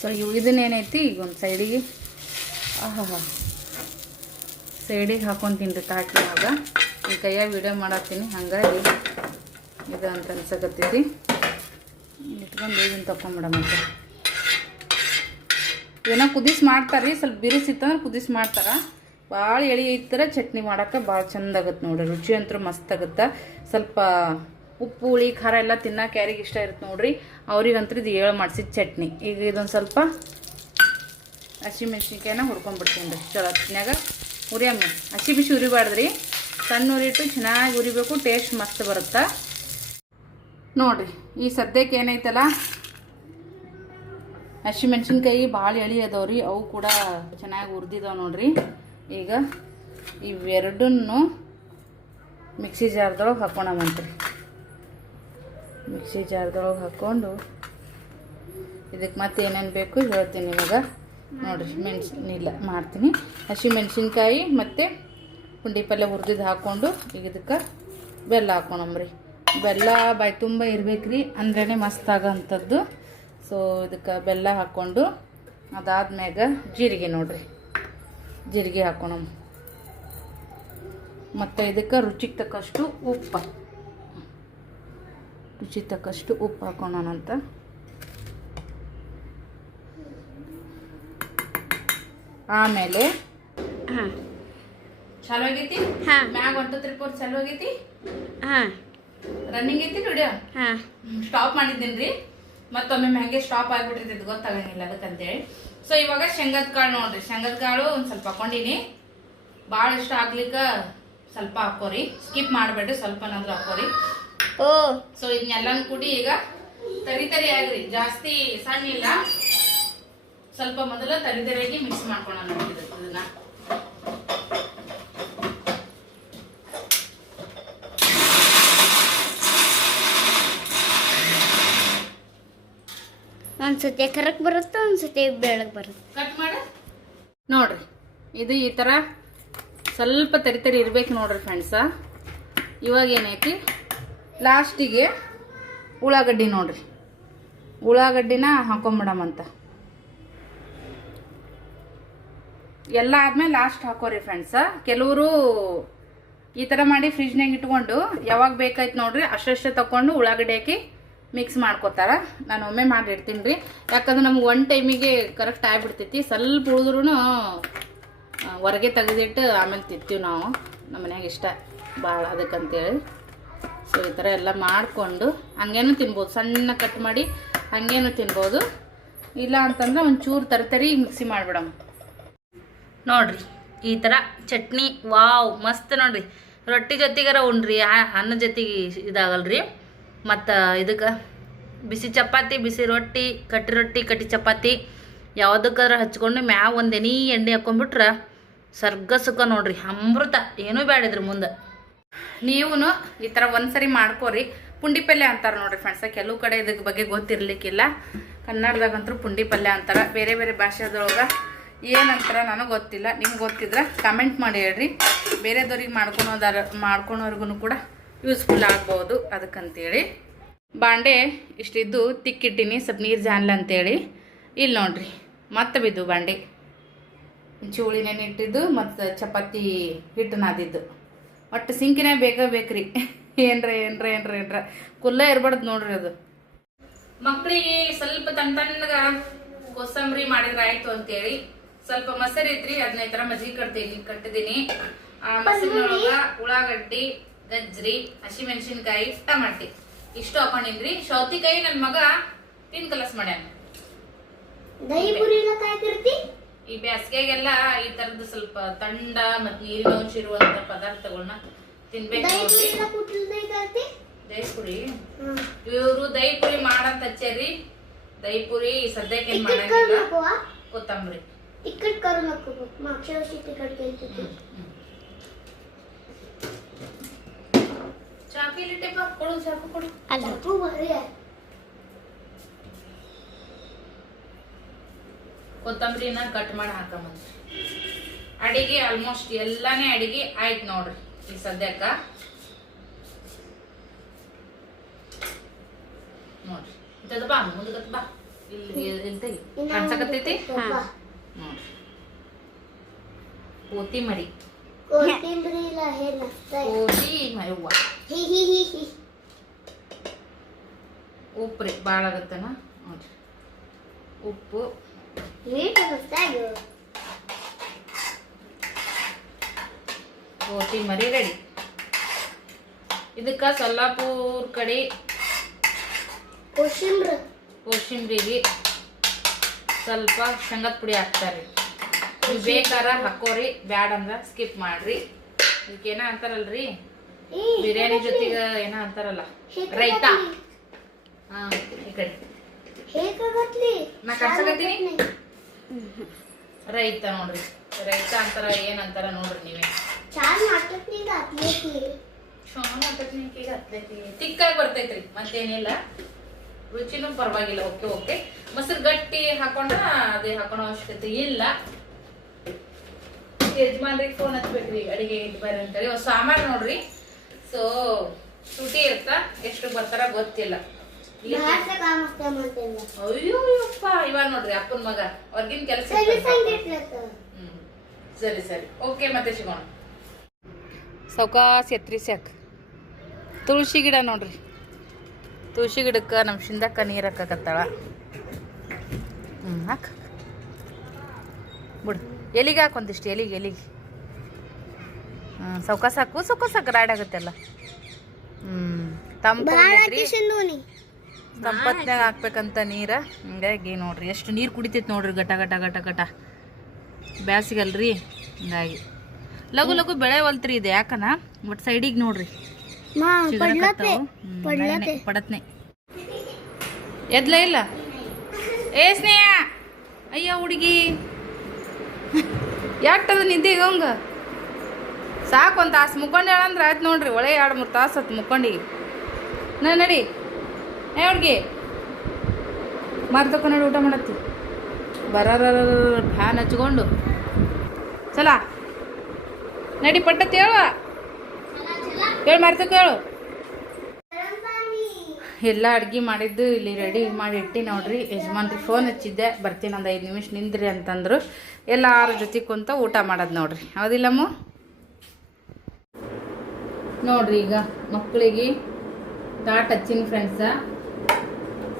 ಸೊ ಇದನ್ನೇನೈತಿ ಈಗ ಒಂದು ಸೈಡಿಗೆ ಸೈಡಿಗೆ ಹಾಕೊಂತೀನಿ ರೀ ತಾಟಿನಾಗ. ಈ ಕೈಯಾಗ ವಿಡಿಯೋ ಮಾಡತ್ತೀನಿ, ಹಂಗಾಗಿ ಇದು ಅಂತ ಅನ್ಸಕತ್ತೈತಿ. ಇಟ್ಕೊಂಡು ಇದನ್ನ ತಕೊಂಬಿಡಮಂತ. ಏನೋ ಕುದಿಸಿ ಮಾಡ್ತಾರ್ರಿ, ಸ್ವಲ್ಪ ಬಿರುಸಿತ್ತಂದ್ರೆ ಕುದಿಸಿ ಮಾಡ್ತಾರ. ಭಾಳ ಎಳಿ ಐತರ ಚಟ್ನಿ ಮಾಡಕ್ಕೆ ಭಾಳ ಚಂದ ಆಗತ್ತೆ ನೋಡ್ರಿ. ರುಚಿ ಅಂತೂ ಮಸ್ತ್ ಆಗುತ್ತೆ. ಸ್ವಲ್ಪ ಉಪ್ಪು ಹುಳಿ ಖಾರ ಎಲ್ಲ ತಿನ್ನಕ್ಕೆ ಯಾರಿಗೆ ಇಷ್ಟ ಇರುತ್ತೆ ನೋಡ್ರಿ, ಅವ್ರಿಗಂತೂ ಇದು 7 ಮಾಡಿಸಿದ ಚಟ್ನಿ. ಈಗ ಇದೊಂದು ಸ್ವಲ್ಪ ಹಸಿಮೆಣ್ಸಿನ್ಕಾಯಿನ ಹುರ್ಕೊಂಡ್ಬಿಡ್ತೀನಿ ರೀ. ಚಲೋತ್ನಾಗ ಉರಿಯಮ್ಮ. ಹಸಿ ಬಿಸಿ ಉರಿಬಾರ್ದ್ರಿ, ಸಣ್ಣ ಉರಿಟ್ಟು ಚೆನ್ನಾಗಿ ಉರಿಬೇಕು, ಟೇಸ್ಟ್ ಮಸ್ತ್ ಬರುತ್ತೆ ನೋಡ್ರಿ. ಈ ಸದ್ಯಕ್ಕೆ ಏನೈತಲ್ಲ ಹಸಿಮೆಣ್ಸಿನ್ಕಾಯಿ ಭಾಳ ಎಳಿ ಅದಾವ್ರಿ, ಅವು ಕೂಡ ಚೆನ್ನಾಗಿ ಹುರಿದಿದ್ದಾವೆ ನೋಡ್ರಿ. ಈಗ ಇವೆರಡನ್ನು ಮಿಕ್ಸಿ ಜಾರ್ದೊಳಗೆ ಹಾಕೋಣವಂತ್ರಿ. ಮಿಕ್ಸಿ ಜಾರ್ದೊಳಗೆ ಹಾಕ್ಕೊಂಡು ಇದಕ್ಕೆ ಮತ್ತೆ ಏನೇನು ಬೇಕು ಹೇಳ್ತೀನಿ ನಿಮಗೆ ನೋಡ್ರಿ. ಮಾಡ್ತೀನಿ. ಹಸಿಮೆಣ್ಸಿನ್ಕಾಯಿ ಮತ್ತು ಪುಂಡಿ ಪಲ್ಯ ಹುರಿದಿದ್ದು ಹಾಕ್ಕೊಂಡು ಈಗ ಇದಕ್ಕೆ ಬೆಲ್ಲ ಹಾಕೋಣಮ್ರಿ. ಬೆಲ್ಲ ಬಾಯಿ ತುಂಬ ಇರ್ಬೇಕ್ರಿ, ಅಂದ್ರೇ ಮಸ್ತ್ ಆಗೋಂಥದ್ದು. ಸೊ ಇದಕ್ಕೆ ಬೆಲ್ಲ ಹಾಕ್ಕೊಂಡು ಅದಾದ್ಮ್ಯಾಗ ಜೀರಿಗೆ ನೋಡ್ರಿ, ಜೀರಿಗೆ ಹಾಕೋಣ. ಮತ್ತು ಇದಕ್ಕೆ ರುಚಿಗೆ ತಕ್ಕಷ್ಟು ಉಪ್ಪು ಹಾಕೋಣಂತ. ಆಮೇಲೆ ಚಲೋ ಆಗೈತಿ. ಮ್ಯಾಗ 1 2 3 4 ಚಲೋ ಆಗೈತಿ. ರನ್ನಿಂಗ್ ಐತಿ ವಿಡಿಯೋ. ಸ್ಟಾಪ್ ಮಾಡಿದ್ದೀನಿ ರೀ, ಮತ್ತೊಮ್ಮೆ ಹಂಗೆ ಸ್ಟಾಪ್ ಆಗಿಬಿಟ್ಟಿರ್ತೈತಿ, ಗೊತ್ತಾಗಂಗಿಲ್ಲ ಅದಕ್ಕಂತೇಳಿ. ಸೊ ಇವಾಗ ಶೇಂಗದ ಕಾಳು ನೋಡ್ರಿ. ಶೇಂಗದ ಕಾಳು ಒಂದು ಸ್ವಲ್ಪ ಹಾಕೊಂಡಿನಿ. ಭಾಳ ಇಷ್ಟ ಆಗ್ಲಿಕ್ಕೆ ಸ್ವಲ್ಪ ಹಾಕೋರಿ, ಸ್ಕಿಪ್ ಮಾಡಬೇಡ್ರಿ, ಸ್ವಲ್ಪನಾದ್ರೂ ಹಾಕೋರಿ. ಸೊ ಇದನ್ನೆಲ್ಲನೂ ಕೂಡಿ ಈಗ ತರಿ ಆಗ್ರಿ, ಜಾಸ್ತಿ ಸಣ್ಣ ಇಲ್ಲ, ಸ್ವಲ್ಪ ಮೊದಲ ತರಿಯಾಗಿ ಮಿಕ್ಸ್ ಮಾಡ್ಕೊಳ್ಳೋಣ ನೋಡಿದ್ರೆ ಇದನ್ನ. ಒಂದ್ಸತಿ ಕರಕ್ ಬರುತ್ತೆ ಒಂದ್ಸತಿ ಬೆಳಗ್ಗೆ ಬರುತ್ತೆ. ಕಟ್ ಮಾಡು ನೋಡ್ರಿ. ಇದು ಈ ಥರ ಸ್ವಲ್ಪ ತರಿ ತರಿ ಇರ್ಬೇಕು ನೋಡ್ರಿ ಫ್ರೆಂಡ್ಸ. ಇವಾಗ ಏನೈತಿ ಲಾಸ್ಟಿಗೆ ಉಳ್ಳಾಗಡ್ಡಿ ನೋಡ್ರಿ, ಉಳ್ಳಾಗಡ್ಡಿನ ಹಾಕೊಂಬಿಡಮಂತ. ಎಲ್ಲ ಆದ್ಮೇಲೆ ಲಾಸ್ಟ್ ಹಾಕೋರಿ ಫ್ರೆಂಡ್ಸ. ಕೆಲವರು ಈ ಥರ ಮಾಡಿ ಫ್ರಿಜ್ನಾಗ ಇಟ್ಕೊಂಡು ಯಾವಾಗ ಬೇಕಾಯ್ತು ನೋಡ್ರಿ ಅಷ್ಟೇ ತಗೊಂಡು ಉಳ್ಳಾಗಡ್ಡಿ ಹಾಕಿ ಮಿಕ್ಸ್ ಮಾಡ್ಕೋತಾರ. ನಾನು ಒಮ್ಮೆ ಮಾಡಿ ಇಡ್ತೀನಿ ರೀ, ಯಾಕಂದ್ರೆ ನಮ್ಗೆ ಒನ್ ಟೈಮಿಗೆ ಕರೆಕ್ಟ್ ಆಗಿಬಿಡ್ತೈತಿ. ಸ್ವಲ್ಪ ಉಳಿದ್ರೂ ಹೊರಗೆ ತೆಗೆದಿಟ್ಟು ಆಮೇಲೆ ತಿಂತೀವಿ ನಾವು, ನಮ್ಮ ಮನ್ಯಾಗ ಇಷ್ಟ ಭಾಳ ಅದಕ್ಕಂತೇಳಿ. ಸೊ ಈ ಥರ ಎಲ್ಲ ಮಾಡಿಕೊಂಡು ಹಂಗೇನು ತಿನ್ಬೋದು, ಸಣ್ಣ ಕಟ್ ಮಾಡಿ ಹಂಗೇನು ತಿನ್ಬೋದು. ಇಲ್ಲ ಅಂತಂದ್ರೆ ಒಂಚೂರು ತರಿ ಮಿಕ್ಸಿ ಮಾಡಿಬಿಡಮ್ ನೋಡ್ರಿ. ಈ ಥರ ಚಟ್ನಿ ವಾವ್ ಮಸ್ತ್ ನೋಡ್ರಿ. ರೊಟ್ಟಿ ಜೊತೆಗಾರ ಉಣ್ರಿ, ಅನ್ನ ಜೊತೆಗೆ ಇದಾಗಲ್ರಿ. ಮತ್ತು ಇದಕ್ಕೆ ಬಿಸಿ ಚಪಾತಿ, ಬಿಸಿ ರೊಟ್ಟಿ, ಕಟ್ಟಿ ಚಪಾತಿ ಯಾವುದಕ್ಕಾದ್ರೆ ಹಚ್ಕೊಂಡು ಮ್ಯಾಗ ಒಂದು ಎಣ್ಣೆ ಹಾಕೊಂಡ್ಬಿಟ್ರೆ ಸರ್ಗ ಸುಖ ನೋಡ್ರಿ, ಅಮೃತ. ಏನೂ ಬೇಡಿದ್ರಿ ಮುಂದೆ. ನೀವು ಈ ಥರ ಒಂದ್ಸರಿ ಮಾಡ್ಕೋರಿ. ಪುಂಡಿ ಪಲ್ಯ ಅಂತಾರೆ ನೋಡ್ರಿ ಫ್ರೆಂಡ್ಸ. ಕೆಲವು ಕಡೆ ಇದಕ್ಕೆ ಬಗ್ಗೆ ಗೊತ್ತಿರ್ಲಿಕ್ಕಿಲ್ಲ. ಕನ್ನಡದಾಗಂತೂ ಪುಂಡಿ ಪಲ್ಯ ಅಂತಾರೆ, ಬೇರೆ ಬೇರೆ ಭಾಷೆದೊಳಗೆ ಏನಂತಾರ ನನಗೆ ಗೊತ್ತಿಲ್ಲ. ನಿಮ್ಗೆ ಗೊತ್ತಿದ್ರೆ ಕಮೆಂಟ್ ಮಾಡಿ ಹೇಳ್ರಿ. ಬೇರೆದವ್ರಿಗೆ ಮಾಡ್ಕೊಳೋರ್ಗು ಕೂಡ ಯೂಸ್ಫುಲ್ ಆಗ್ಬೋದು ಅದಕ್ಕಂತೇಳಿ. ಬಾಂಡೆ ಇಷ್ಟಿದ್ದು ತಿಕ್ಕಿಟ್ಟಿನಿ, ಸ್ವಲ್ಪ ನೀರು ಜಾನ್ಲ ಅಂತೇಳಿ. ಇಲ್ಲಿ ನೋಡ್ರಿ ಮತ್ತೆ ಬಿದ್ದು ಬಾಂಡೆ ಚೂಳಿ ನೆನಿಟ್ಟಿದ್ದು ಮತ್ತು ಚಪಾತಿ ಹಿಟ್ಟು ನಾದಿದ್ದು. ಒಟ್ಟು ಸಿಂಕಿನೇ ಬೇಕ್ರಿ. ಏನ್ರ ಕುಲ್ಲ ಇರ್ಬಾರ್ದು ನೋಡ್ರಿ ಅದು. ಮಕ್ಕಳಿಗೆ ಸ್ವಲ್ಪ ತಣ್ಣಗ ಕೋಸಂಬರಿ ಮಾಡಿದ್ರೆ ಆಯ್ತು ಅಂತೇಳಿ ಸ್ವಲ್ಪ ಮೊಸರು ಐತ್ರಿ, ಅದನ್ನ ಈ ಥರ ಮಜ್ಜಿಗೆ ಕಟ್ಟಿದೀನಿ. ಮೊಸರಿನೊಳಗ ಉಳ್ಳಾಗಡ್ಡಿ, ಗಜ್ರಿ, ಹಸಿಮೆಣಸಿನ್ಕಾಯಿ, ಟಮಾಟಿ ಇಷ್ಟು ಹಾಕೊಂಡಿನ್ರಿ. ಸೌತಿಕಾಯಿ ನನ್ನ ಮಗ ತಿನ್ ಕಲಸ್ ಮಾಡ್ಯಾನ. ಈ ಬ್ಯಾಸ್ಗೆಗೆಲ್ಲ ಈ ತರದ್ದು ಸ್ವಲ್ಪ ತಂಡ ಮತ್ತು ನೀರಿನ ಅಂಶ ಇರುವಂತ ಪದಾರ್ಥಗಳನ್ನ ತಿನ್ಬೇಕು ನೋಡ್ರಿ. ದಹಿಪುರಿ ಇವರು ದಹಿಪುರಿ ಮಾಡಂತ ಹಚ್ಚಾರಿ. ದಹಿಪುರಿ ಸದ್ಯಕ್ಕೆ ಏನ್ ಮಾಡಂಗಿಲ್ಲ. ಕೊತ್ತಂಬರಿ तिखट करू नको मागच्या वर्षी तिखट केली होती. ಚಾಕಲೇಟ್ ಕೊಡು, ಚಾಕು ಕೊಡು. ಅಲ್ಲ ತೂ ಬರೀ ಕೊತ್ತಂಬರಿನ ಕಟ್ ಮಾಡಿ ಹಾಕಮಂತ. ಅಡಿಗೆ ಆಲ್ಮೋಸ್ಟ್ ಎಲ್ಲಾನೇ ಅಡಿಗೆ ಆಯ್ತು ನೋಡ್ರಿ ಈ ಸದ್ಯಕ್ಕ. ನೋಡ್ರಿ ಇದ ಬಾ ಮುಂದಕ್ಕೆ ಬಾ. ಇಲ್ಲಿ ತೆಗಿ ಕಾಣಿಸಕತ್ತೈತಿ. ನೋಡ್ರಿ ಕೊತ್ತಿಮರಿ कोथिंबरीला हे नसतंय. ಕೊತ್ತಿಮರಿವ್ವ ही ही ही ही ಉಪ್ಪು ರೀ ಭಾಳ ಆಗತ್ತನ. ನೋಡ್ರಿ ಉಪ್ಪು मीठ नसतंय ग. ಕೊತ್ತಿಮರಿ ರೆಡಿ. ಇದಕ್ಕೆ ಸೊಲ್ಲಾಪುರ ಕಡೆ ಕೋಶಿಂಬ್ರಿಗೆ ಸ್ವಲ್ಪ ಶೇಂಗದ ಪುಡಿ ಹಾಕ್ತಾರೆ. ನೀವು ಬೇಕಾರ ಹಾಕೋರಿ, ಬ್ಯಾಡ ಅಂದ್ರ ಸ್ಕಿಪ್ ಮಾಡ್ರಿ. ಇದಕ್ಕೇನ ಅಂತಾರಲ್ರಿ ಬಿರಿಯಾನಿ ಜೊತೆಗೆ ಏನ ಅಂತಾರಲ್ಲ ರೈತಾ. ಹಾ ಈ ಕಡೆ ನಾ ಕಳ್ಸಕತ್ತೀನಿ. ರೈತಾ ನೋಡ್ರಿ, ರೈತಾ ಅಂತಾರ ಏನಂತಾರ ನೋಡ್ರಿ ನೀವೇ. ತಿಕ್ಕಾಗಿ ಬರ್ತೈತ್ರಿ, ಮತ್ತೇನಿಲ್ಲ. ರುಚಿನೂ ಪರವಾಗಿಲ್ಲ. ಓಕೆ ಮೊಸರು ಗಟ್ಟಿ ಹಾಕೊಂಡ್ರ ಅದೇ ಹಾಕೋಣ ಅವಶ್ಯಕತೆ ಇಲ್ಲ. ಯಜಮಾನ್ರಿಗೆ ಫೋನ್ ಹಚ್ಬೇಕ್ರಿ ಅಡಿಗೆ ಇಟ್ಟು ಬರ್ರಿ ಅಂತೇಳಿ. ಸಾಂಬಾರ್ ನೋಡ್ರಿ, ಸೊ ಸುಟಿ ಇರ್ತ, ಎಷ್ಟು ಬರ್ತಾರ ಗೊತ್ತಿಲ್ಲ. ಅಯ್ಯೋಪ್ಪ ಇವಾಗ ನೋಡ್ರಿ ಅಪ್ಪನ ಮಗ ಹೊರ್ಗಿನ ಕೆಲಸ. ಸರಿ ಓಕೆ, ಮತ್ತೆ ಸಿಗೋಣ. ಸೌಕಾಸ್ ಎತ್ರಿ ಸಾಕ್. ತುಳಸಿ ಗಿಡ ನೋಡ್ರಿ, ತುಳಸಿ ಗಿಡಕ್ಕೆ ನಮ್ಮ ಶಿಂದಕ್ಕ ನೀರು ಹಾಕಕತ್ತಾಳ. ಹಾಕ ಬಿಡು. ಎಲಿಗೆ ಹಾಕೊಂದಿಷ್ಟು ಎಲಿಗೆ ಸೌಕಾಸ್ ಹಾಕು ರಾಡ್ ಆಗುತ್ತೆಲ್ಲ. ತಂಪತ್ನಾಗ ಹಾಕ್ಬೇಕಂತ ನೀರ. ಹಿಂಗಾಗಿ ನೋಡ್ರಿ ಎಷ್ಟು ನೀರು ಕುಡಿತೈತಿ ನೋಡ್ರಿ, ಗಟ ಬ್ಯಾಸಿಗಲ್ರಿ. ಹಿಂಗಾಗಿ ಲಘು ಬೆಳೆ ಹೊಲ್ತ್ರಿ ಇದು. ಯಾಕನ ಒಟ್ಟು ಸೈಡಿಗೆ ನೋಡ್ರಿ ಪಡತ್ನೆ ಎದ್ಲ ಇಲ್ಲ. ಏ ಸ್ನೇಹ, ಅಯ್ಯ ಹುಡುಗಿ ಯಾಕ್ಟದ ನಿದ್ದೆಗೆ ಹಂಗ ಸಾಕು. ಒಂದು ತಾಸು ಮುಕ್ಕೊಂಡು ಹೇಳಂದ್ರೆ ಆಯ್ತು ನೋಡ್ರಿ. ಒಳ್ಳೆ 2-3 ತಾಸು ಹತ್ತು ಮುಕ್ಕೊಂಡು ನಡಿ. ಏ ಹುಡುಗಿ ಮಾರ್ತಕ್ಕ ನೋಡಿ ಊಟ ಮಾಡತ್ತಿ ಬರ ಫ್ಯಾನ್ ಹಚ್ಕೊಂಡು ಚಲ ನಡಿ ಪಟ್ಟತ್ ಹೇಳು ಮಾರ್ತಕ್ಕ ಹೇಳು. ಎಲ್ಲ ಅಡ್ಗೆ ಮಾಡಿದ್ದು ಇಲ್ಲಿ ರೆಡಿ ಮಾಡಿ ಇಟ್ಟು ನೋಡ್ರಿ. ಯಜಮಾನ್ರಿಗೆ ಫೋನ್ ಹಚ್ಚಿದ್ದೆ ಬರ್ತೀನಿ ಒಂದು 5 ನಿಮಿಷ ನಿಂದ್ರಿ ಅಂತಂದ್ರು. ಎಲ್ಲಾರ ಜೊತೆ ಕುಂತ ಊಟ ಮಾಡೋದು ನೋಡ್ರಿ, ಹೌದಿಲ್ಲಮ್ಮ? ನೋಡ್ರಿ ಈಗ ಮಕ್ಕಳಿಗೆ ತಾಟ್ ಹಚ್ಚಿನಿ ಫ್ರೆಂಡ್ಸ.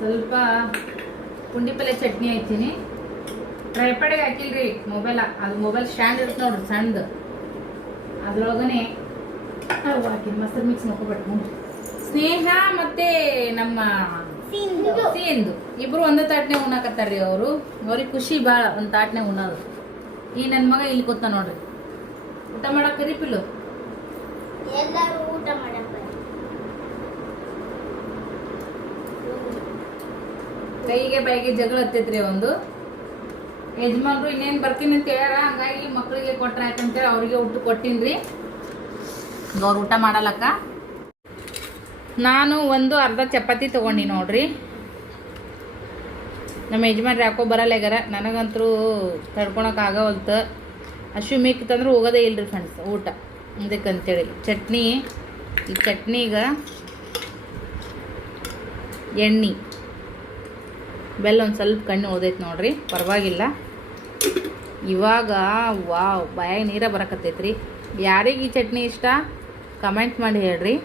ಸ್ವಲ್ಪ ಪುಂಡಿ ಪಲ್ಯ ಚಟ್ನಿ ಹಚ್ಚಿನಿ. ಟ್ರೈಪಡಿಗೆ ಹಾಕಿಲ್ರಿ ಮೊಬೈಲ, ಅದು ಮೊಬೈಲ್ ಸ್ಟ್ಯಾಂಡ್ ಇರುತ್ತೆ ನೋಡ್ರಿ ಸಣ್ಣದು, ಅದ್ರೊಳಗನೆ ಹಾಕಿನಿ. ಮೊಸರು ಮಿಕ್ಸ್ ಮಾಡ್ಕೊಬಿಟ್ಟು ಸ್ನೇಹ ಮತ್ತೆ ನಮ್ಮ ಸಿಂಧು ಇಬ್ರು ಒಂದೇ ತಾಟ್ನೆ ಉಣ್ಣಾಕತ್ತಾರ್ರಿ. ಅವ್ರಿಗೆ ಖುಷಿ ಭಾಳ ಒಂದು ತಾಟ್ನೆ ಉಣ್ಣೋದು. ಈ ನನ್ನ ಮಗ ಇಲ್ಲಿ ಕೂತ ನೋಡ್ರಿ ಊಟ ಮಾಡಕ್ ಕರಿಪಿಲ್ಲು. ಎಲ್ಲರೂ ಊಟ ಮಾಡಕ್ ಕೈಗೆ ಬಾಯಿಗೆ ಜಗಳ ಹತ್ತೈತ್ರಿ ಒಂದು. ಯಜಮಾನ್ರು ಇನ್ನೇನು ಬರ್ತೀನಿ ಅಂತ ಹೇಳ್ಯಾರ, ಹಂಗಾಗಿ ಮಕ್ಕಳಿಗೆ ಕೊಟ್ರ ಆಯ್ತಂತೇಳಿ ಅವ್ರಿಗೆ ಊಟ ಕೊಟ್ಟಿನ್ರಿ. ಅವ್ರು ಊಟ ಮಾಡಲಕ್ಕ. ನಾನು ಒಂದು ಅರ್ಧ ಚಪಾತಿ ತೊಗೊಂಡು ನೋಡ್ರಿ. ನಮ್ಮ ಯಜಮಾನ್ರು ಯಾಕೋ ಬರಲ್ಲಾಗ್ಯಾರ, ನನಗಂತರೂ ತಡ್ಕೊಳಕ್ಕೆ ಆಗವಲ್ತು. ಅಶ್ವಿಮಿಕ್ತಂದ್ರೆ ಹೋಗೋದೇ ಇಲ್ರಿ ಫ್ರೆಂಡ್ಸ್ ಊಟ. ಅದಕ್ಕಂತೇಳಿ ಚಟ್ನಿ, ಈ ಚಟ್ನಿಗೆ ಎಣ್ಣೆ ಬೆಲ್ಲ ಒಂದು ಸ್ವಲ್ಪ ಕಣ್ಣು ಉಳ್ದೈತೆ ನೋಡ್ರಿ, ಪರವಾಗಿಲ್ಲ. ಇವಾಗ ವಾವ್ ಬಾಯಾಗ ನೀರ ಬರಕತ್ತೈತ್ರಿ. ಯಾರಿಗೆ ಈ ಚಟ್ನಿ ಇಷ್ಟ ಕಮೆಂಟ್ ಮಾಡಿ ಹೇಳ್ರಿ.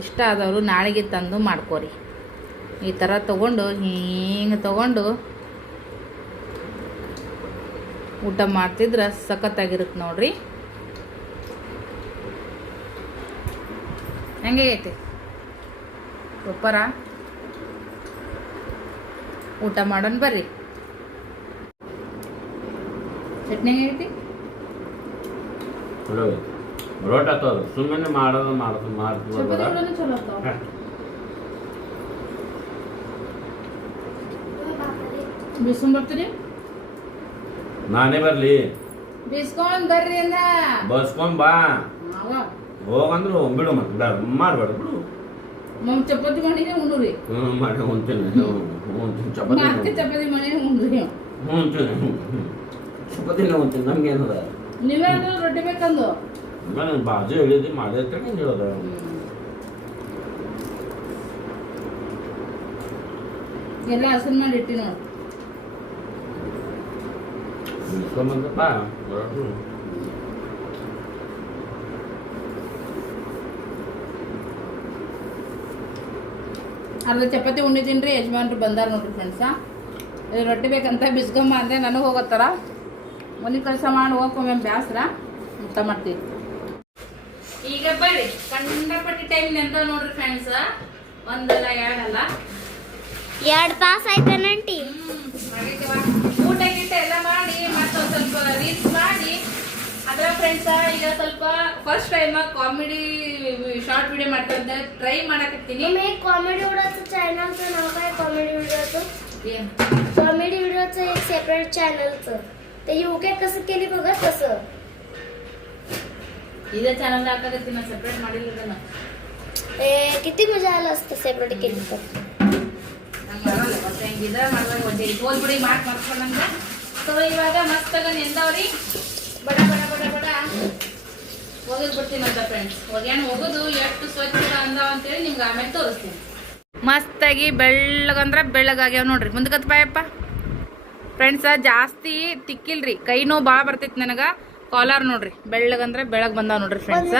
ಇಷ್ಟ ಆದವರು ನಾಳೆಗೆ ತಂದು ಮಾಡ್ಕೋರಿ. ಈ ಥರ ತೊಗೊಂಡು ಹಿಂಗೆ ತೊಗೊಂಡು ಊಟ ಮಾಡ್ತಿದ್ರೆ ಸಖತ್ತಾಗಿರುತ್ತೆ ನೋಡ್ರಿ. ಹೆಂಗೆ ಐತಿ ಸೂಪರ. ಊಟ ಮಾಡೋಣ ಬರ್ರಿ. ಚಟ್ನಿ ಹೆಂಗೈತಿ? ರೋಟ್ ಆಗ್ತದ ಸುಮ್ಮನೆ ಮಾಡ್ತೀವಿ. ಚಲೋ ಆಗ್ತಾವ. ಬಿಸ್ಕೊಂಬರ್ತೀರಿ? ನಾನೇ ಬರ್ಲಿ? ಬಿಸ್ಕೊಂಡ್ ಬರ್ರಿ ಅಂದ. ಬಸ್ಕೊಂಡ್ ಬಾ ಹೋಗಂದ್ರು ಬಿಡು, ಮತ್ತೆ ಮಾಡ್ಬೇಡ ಬಿಡು. ಚಪಾತಿ ಮಾಡಿದ್ರೆ ಉಂಡ್ರಿ. ಮಾಡಿ ಉಂತೀನಿ ಚಪಾತಿ ಮಾಡಿ ಉಂಡ್ರಿ. ಚಪಾತಿನ ಉಂತೀನಿ. ನಮ್ಗೆ ಏನದ ನೀವೇ ರೊಟ್ಟಿ ಬೇಕಂದು ನಾನು ಬಾಜು ಹೇಳಿದ್ರಿ ಮಾಡಿರ್ತೇನೆ ಅಂತ ಹೇಳೋದ. ಎಲ್ಲ ಹಸನ್ ಮಾಡಿ ಇಟ್ಟಿ ನೋಡಿ. ಬಿಸ್ಕೊಂಬಂದಪ್ಪ ಅರ್ಧ ಚಪಾತಿ ಉಂಡಿದ್ದೀನಿ. ಯಜಮಾನ್ರು ಬಂದಾರ ನೋಡ್ರಿ ಫ್ರೆಂಡ್ಸ. ರೊಟ್ಟಿ ಬೇಕಂತ ಬಿಸ್ಕೊಂಬ ಅಂದೆ. ನನಗೆ ಹೋಗೋತ್ತಾರ ಮನೆ ಕೆಲಸ ಮಾಡಿ ಹೋಗ್ಕೊಮ್ಮೆ ಬ್ಯಾಸ್ರ ಊಟ ಮಾಡ್ತೀವಿ. ಈಗ ಬರ್ರಿ ಕಂಡಪಟ್ಟಿ ಟೈಮ್ ನೆಂತ ನೋಡ್ರಿ ಫ್ರೆಂಡ್ಸ್. ಒಂದಲ್ಲ ಎರಡಲ್ಲ 2 ತಾಸು ಆಯ್ತಾನಂಟಿ. ಊಟ ಗೀಟ ಎಲ್ಲ ಮಾಡಿ ಮತ್ತೆ ಸ್ವಲ್ಪ ರೀಲ್ಸ್ ಮಾಡಿ ಅದ್ರ ಫ್ರೆಂಡ್ಸ. ಈಗ ಸ್ವಲ್ಪ first time comedy short video ಮಾಡ್ತಾ ಟ್ರೈ ಮಾಡಕತ್ತೀನಿ. कॉमेडी व्हिडिओचं चॅनलचं नाव काय? कॉमेडी व्हिडिओचं ಏನ್ कॉमेडी व्हिडिओचं एक सेपरेट चॅनलचं ते ओके कसं केली बघा तसं. ಇದೇ ಚಾನಲ್ ಹಾಕಕತ್ತೀನಿ, ನಾನು ಸೆಪ್ರೇಟ್ ಮಾಡಿಲ್ಲ ಇದನ್ನ. किती मजा आलं असतं सेपरेट केली तर. ನಂಗೆ ಬರಲ್ಲ ಮತ್ತೆ ಹೆಂಗಿದ್ರೆ ಮಾಡ್ದಾಗ ಒಜ್ಜೆ ಹೋಲ್ಬಿಡಿ ಮಾಡ್ಕೊಂಡಂಗೆ. ಸೊ ಇವಾಗ ಮಸ್ತಾಗ ನೆಂದವ್ರಿ ಬಡ ಬಡ ಬಡ ಬಡ ಹೋಗೋದು ಬಿಡ್ತೀನಂತ ಫ್ರೆಂಡ್ಸ್. ಹೋಗೋದು ಎಷ್ಟು ಸ್ವಚ್ಛ ಅಂದಾವ ಅಂತೇಳಿ ನಿಮ್ಗೆ ಆಮೇಲೆ ತೋರಿಸ್ತೀನಿ. ಮಸ್ತಾಗಿ ಬೆಳ್ಳಗಂದ್ರೆ ಬೆಳ್ಳಗಾಗ್ಯಾವ ನೋಡ್ರಿ. ಮುಂದಕತ್ ಬಾಯಪ್ಪ ಫ್ರೆಂಡ್ಸ. ಜಾಸ್ತಿ ತಿಕ್ಕಿಲ್ರಿ, ಕೈ ನೋವು ಭಾಳ ಬರ್ತೈತಿ ನನಗೆ. ಕಾಲರ್ ನೋಡ್ರಿ ಬೆಳ್ಳಗಂದ್ರೆ ಬೆಳಗ್ ಬಂದಾವ ನೋಡ್ರಿ ಫ್ರೆಂಡ್ಸ.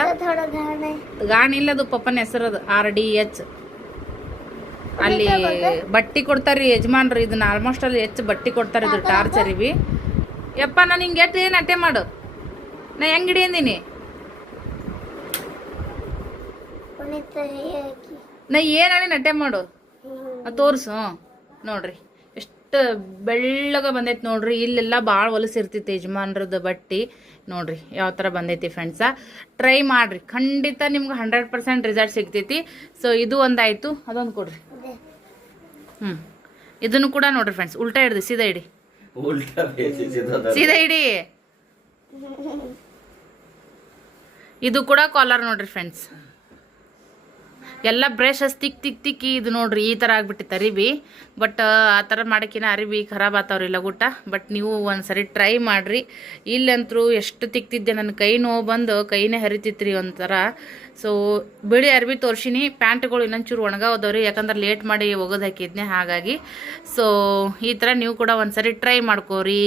ಗಾಣಿ ಇಲ್ಲ, ಅದು ಪಪ್ಪನ ಹೆಸರದು RDH. ಅಲ್ಲಿ ಬಟ್ಟಿ ಕೊಡ್ತಾರ್ರಿ ಯಜಮಾನ್ರು. ಇದನ್ನ ಆಲ್ಮೋಸ್ಟ್ ಅಲ್ಲಿ ಹೆಚ್ಚು ಬಟ್ಟಿ ಕೊಡ್ತಾರೆ. ಇದು ಟಾರ್ಚರ್ ಇವಿ. ಯಪ್ಪ ನಾನು ಹಿಂಗೆ ಎಷ್ಟು ಏನು ಅಟ್ಟೆ ಮಾಡು, ನಾ ಹೆಂಗೆ ಹಿಡಿಯಂದೀನಿ. ನಾ ಏನು ಹೇಳಿ ನಟೆ ಮಾಡು ತೋರ್ಸು. ನೋಡ್ರಿ ಎಷ್ಟು ಬೆಳ್ಳಗ ಬಂದೈತಿ ನೋಡ್ರಿ. ಇಲ್ಲೆಲ್ಲ ಭಾಳ ಹೊಲಸಿರ್ತೈತಿ ಯಜಮಾನ್ರದ್ದು ಬಟ್ಟಿ. ನೋಡ್ರಿ ಯಾವ ಥರ ಬಂದೈತಿ ಫ್ರೆಂಡ್ಸ. ಟ್ರೈ ಮಾಡ್ರಿ, ಖಂಡಿತ ನಿಮ್ಗೆ 100% ರಿಸಲ್ಟ್ ಸಿಗ್ತೈತಿ. ಸೊ ಇದು ಒಂದಾಯ್ತು, ಅದೊಂದು ಕೊಡ್ರಿ. ಇದನ್ನು ಕೂಡ ನೋಡ್ರಿ ಫ್ರೆಂಡ್ಸ್. ಉಲ್ಟಾ ಹಿಡ್ದು ಸೀದಾ ಇಡಿ, ಸೀದಾ ಇಡಿ. ಇದು ಕೂಡ ಕಾಲರ್ ನೋಡ್ರಿ ಫ್ರೆಂಡ್ಸ್. ಎಲ್ಲ ಬ್ರಷಸ್ ತಿಕ್ಕಿ ಇದು ನೋಡ್ರಿ ಈ ಥರ ಆಗ್ಬಿಟ್ಟಿತ್ತು ಅರಿಬಿ. ಬಟ್ ಆ ಥರ ಮಾಡೋಕ್ಕಿಂತ ಅರಿಬಿ ಖರಾಬ್ ಆತಾವ್ರಿ ಲಗುಟ. ಬಟ್ ನೀವು ಒಂದ್ಸರಿ ಟ್ರೈ ಮಾಡಿರಿ. ಇಲ್ಲಂತರೂ ಎಷ್ಟು ತಿಕ್ತಿದ್ದೆ, ನನ್ನ ಕೈ ನೋವು ಬಂದು ಕೈನೇ ಹರಿತಿತ್ರಿ ಒಂಥರ. ಸೊ ಬಿಳಿ ಅರ್ಬಿ ತೋರಿಸಿನಿ. ಪ್ಯಾಂಟ್ಗಳು ಇನ್ನೊಂಚೂರು ಒಣಗಾವದವ್ರಿ, ಯಾಕಂದ್ರೆ ಲೇಟ್ ಮಾಡಿ ಒಗೆದು ಹಾಕಿದ್ನೆ ಹಾಗಾಗಿ. ಸೊ ಈ ಥರ ನೀವು ಕೂಡ ಒಂದ್ಸರಿ ಟ್ರೈ ಮಾಡ್ಕೋರಿ.